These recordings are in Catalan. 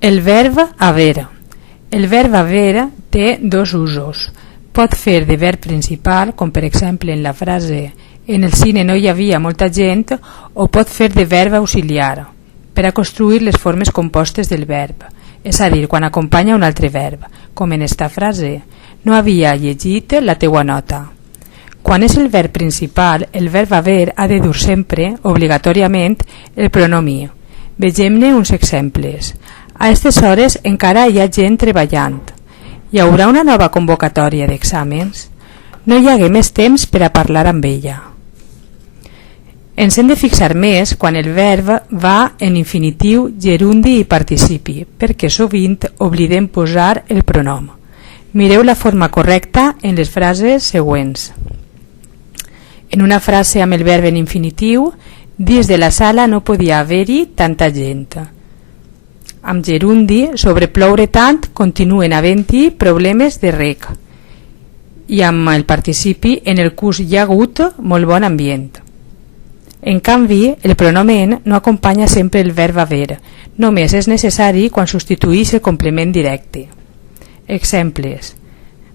El verb haver. El verb haver té dos usos. Pot fer de verb principal, com per exemple en la frase «En el cine no hi havia molta gent», o pot fer de verb auxiliar, per a construir les formes compostes del verb, és a dir, quan acompanya un altre verb, com en esta frase «No havia llegit la teua nota». Quan és el verb principal, el verb haver ha de dur sempre, obligatòriament, el pronom i. Vegem-ne uns exemples. A aquestes hores encara hi ha gent treballant. Hi haurà una nova convocatòria d'exàmens? No hi hagué més temps per a parlar amb ella. Ens hem de fixar més quan el verb va en infinitiu, gerundi i participi, perquè sovint oblidem posar el pronom. Mireu la forma correcta en les frases següents. En una frase amb el verb en infinitiu, dins de la sala no podia haver-hi tanta gent. Amb gerundi, sobre ploure tant, continuen havent-hi problemes de reg. I amb el participi, en el curs hi ha hagut molt bon ambient. En canvi, el pronomen no acompanya sempre el verb haver, només és necessari quan substituïx el complement directe. Exemples.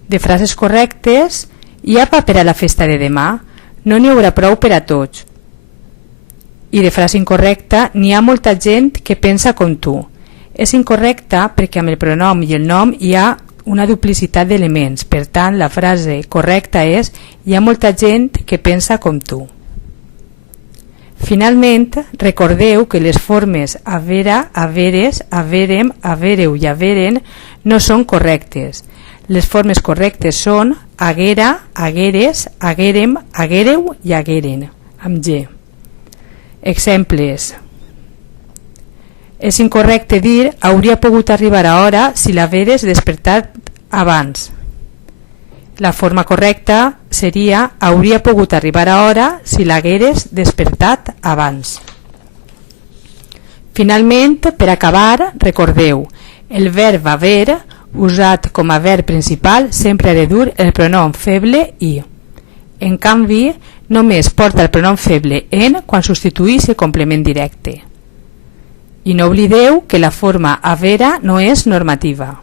De frases correctes, hi ha pa per a la festa de demà? No n'hi haurà prou per a tots. I de frase incorrecta, n'hi ha molta gent que pensa com tu. És incorrecta perquè amb el pronom i el nom hi ha una duplicitat d'elements, per tant la frase correcta és hi ha molta gent que pensa com tu. Finalment, recordeu que les formes havera, haveres, haverem, havereu i haveren no són correctes. Les formes correctes són haguera, hagueres, haguerem, haguereu i hagueren, amb G. Exemples. És incorrecte dir hauria pogut arribar a hora si l'haveres despertat abans. La forma correcta seria hauria pogut arribar a hora si l'hagueres despertat abans. Finalment, per acabar, recordeu, el verb haver, usat com a verb principal, sempre ha de dur el pronom feble i. En canvi, només porta el pronom feble en quan substituïx el complement directe. I no oblideu que la forma havera no és normativa.